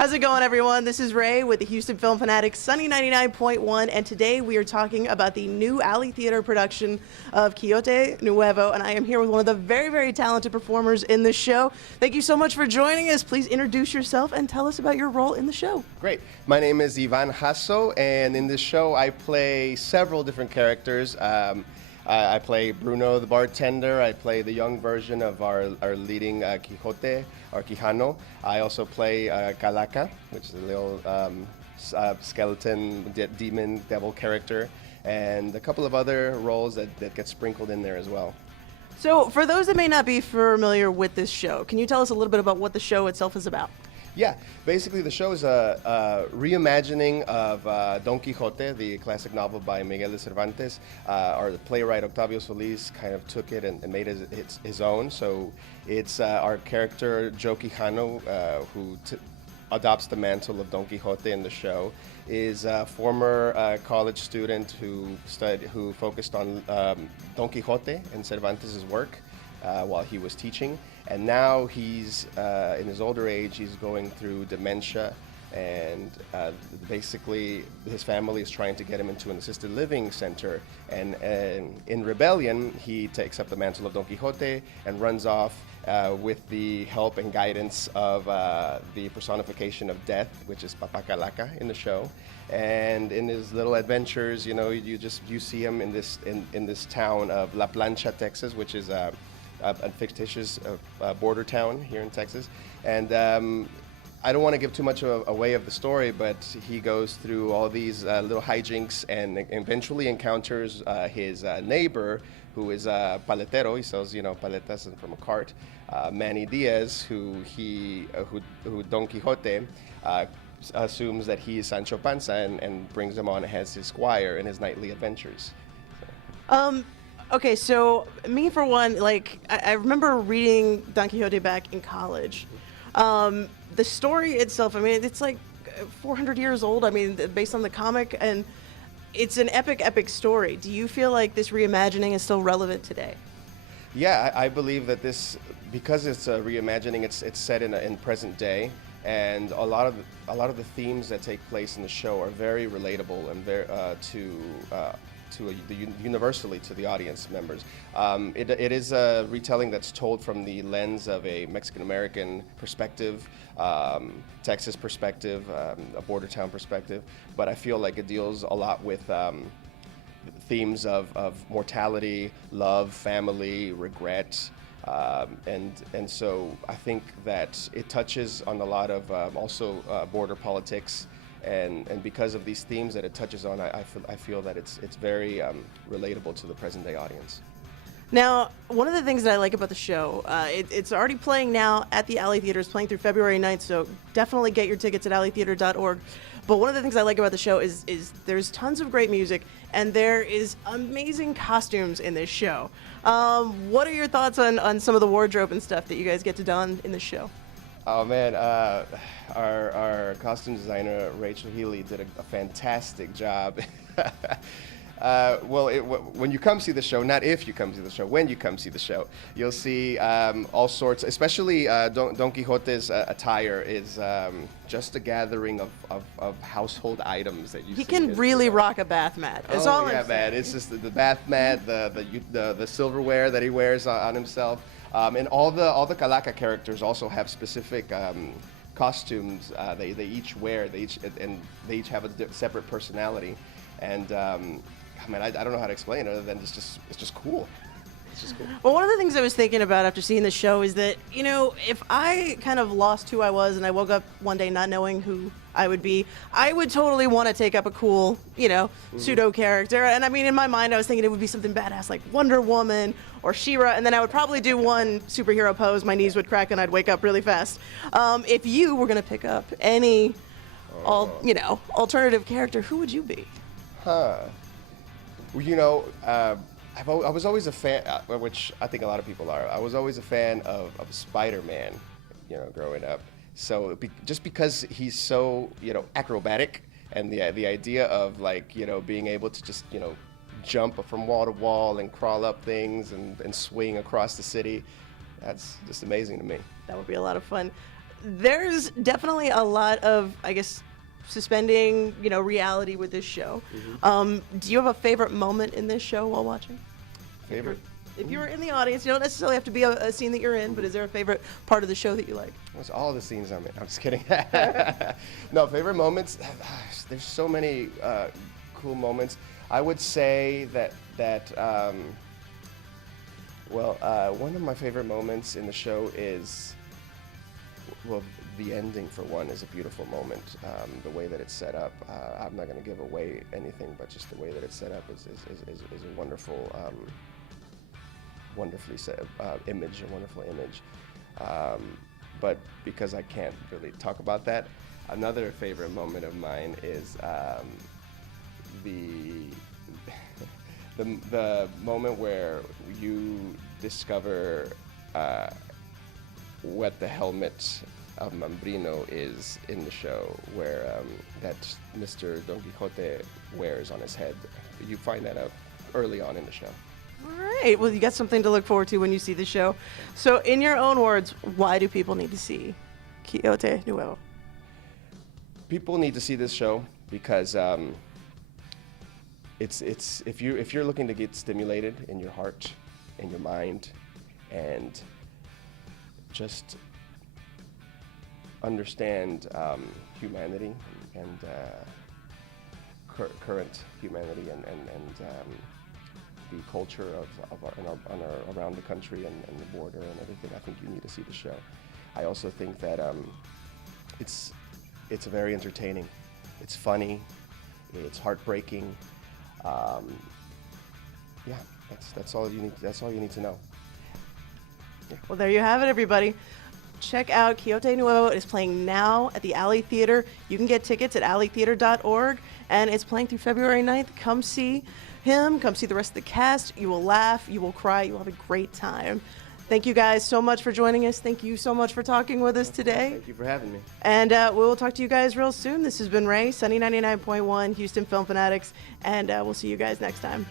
How's it going, everyone? This is Ray with the Houston Film Fanatics, Sunny 99.1, and today we are talking about the new Alley Theater production of Quixote Nuevo, and I am here with one of the very, very talented performers in the show. Thank you so much for joining us. Please introduce yourself and tell us about your role in the show. Great. My name is Ivan Jasso, and in this show I play several different characters. I play Bruno the bartender. I play the young version of our leading Quixote, or Quijano. I also play Calaca, which is a little skeleton, demon, devil character, and a couple of other roles that get sprinkled in there as well. So for those that may not be familiar with this show, can you tell us a little bit about what the show itself is about? Yeah, basically the show is a reimagining of Don Quixote, the classic novel by Miguel de Cervantes. The playwright Octavio Solis kind of took it and made it his own. So it's our character Joe Quijano, who adopts the mantle of Don Quixote in the show, is a former college student who focused on Don Quixote and Cervantes' work while he was teaching. And now he's, in his older age, he's going through dementia, and basically his family is trying to get him into an assisted living center. And in rebellion, he takes up the mantle of Don Quixote and runs off with the help and guidance of the personification of death, which is Papa Calaca in the show. And in his little adventures, you know, you see him in this town of La Plancha, Texas, which is a fictitious border town here in Texas. And I don't want to give too much away of the story, but he goes through all these little hijinks and eventually encounters his neighbor, who is a paletero. He sells, paletas from a cart. Manny Diaz, who Don Quixote assumes that he is Sancho Panza and brings him on as his squire in his nightly adventures. Okay, so me for one, I remember reading Don Quixote back in college. The story itself, I mean, it's like 400 years old, I mean, based on the comic, and it's an epic story. Do you feel like this reimagining is still relevant today? Yeah, I believe that because it's a reimagining, it's set in present day, and a lot of the themes that take place in the show are very relatable and very universally to the audience members. It is a retelling that's told from the lens of a Mexican-American perspective, Texas perspective, a border town perspective, but I feel like it deals a lot with themes of mortality, love, family, regret, and so I think that it touches on a lot of also border politics. And because of these themes that it touches on, I feel that it's very relatable to the present day audience. Now, one of the things that I like about the show, it's already playing now at the Alley Theater. It's playing through February 9th, so definitely get your tickets at alleytheater.org. But one of the things I like about the show is there's tons of great music, and there is amazing costumes in this show. What are your thoughts on some of the wardrobe and stuff that you guys get to don in this show? Oh man, our costume designer Rachel Healy did a fantastic job. When you come see the show, not if you come see the show, when you come see the show, you'll see all sorts, especially Don Quixote's attire is just a gathering of household items that you see. He can really rock a bath mat. That's all I'm saying. Man, it's just the bath mat, the silverware that he wears on himself. And all the Calaca characters also have specific costumes they each wear. They each have a separate personality, and I don't know how to explain it other than it's just cool. It's just cool. Well, one of the things I was thinking about after seeing the show is that, if I kind of lost who I was and I woke up one day not knowing who I would be, I would totally want to take up a cool, pseudo character. And I mean, in my mind, I was thinking it would be something badass like Wonder Woman or She-Ra, and then I would probably do one superhero pose, my knees would crack, and I'd wake up really fast. If you were going to pick up any, alternative character, who would you be? Well, I was always a fan, which I think a lot of people are. I was always a fan of Spider-Man, growing up. So just because he's so, acrobatic, and the idea of being able to just, jump from wall to wall and crawl up things and swing across the city, that's just amazing to me. That would be a lot of fun. there's definitely a lot of, I guess, suspending, reality with this show. Do you have a favorite moment in this show while watching? Favorite? If you're in the audience, you don't necessarily have to be a scene that you're in, but is there a favorite part of the show that you like? It's all the scenes I'm in. I'm just kidding. No, favorite moments. There's so many cool moments. I would say that one of my favorite moments in the show is, well, the ending for one is a beautiful moment. The way that it's set up, I'm not going to give away anything, but just the way that it's set up is a wonderful, wonderfully set image, a wonderful image. But because I can't really talk about that, another favorite moment of mine is the moment where you discover what the helmet of Mambrino is in the show, where that Mr. Don Quixote wears on his head. You find that out early on in the show. All right. Well, you got something to look forward to when you see the show. So, in your own words, why do people need to see Quixote Nuevo? People need to see this show because it's if you're looking to get stimulated in your heart, in your mind, and just understand humanity and current humanity and the culture around the country and the border and everything, I think you need to see the show. I also think that it's very entertaining. It's funny. It's heartbreaking. Yeah, that's all you need. That's all you need to know. Yeah. Well, there you have it, everybody. Check out Quixote Nuevo. It is playing now at the Alley Theater. You can get tickets at alleytheater.org, and it's playing through February 9th. Come see him. Come see the rest of the cast. You will laugh. You will cry. You will have a great time. Thank you guys so much for joining us. Thank you so much for talking with us today. Thank you for having me. And we will talk to you guys real soon. This has been Ray, Sunny 99.1, Houston Film Fanatics, and we'll see you guys next time.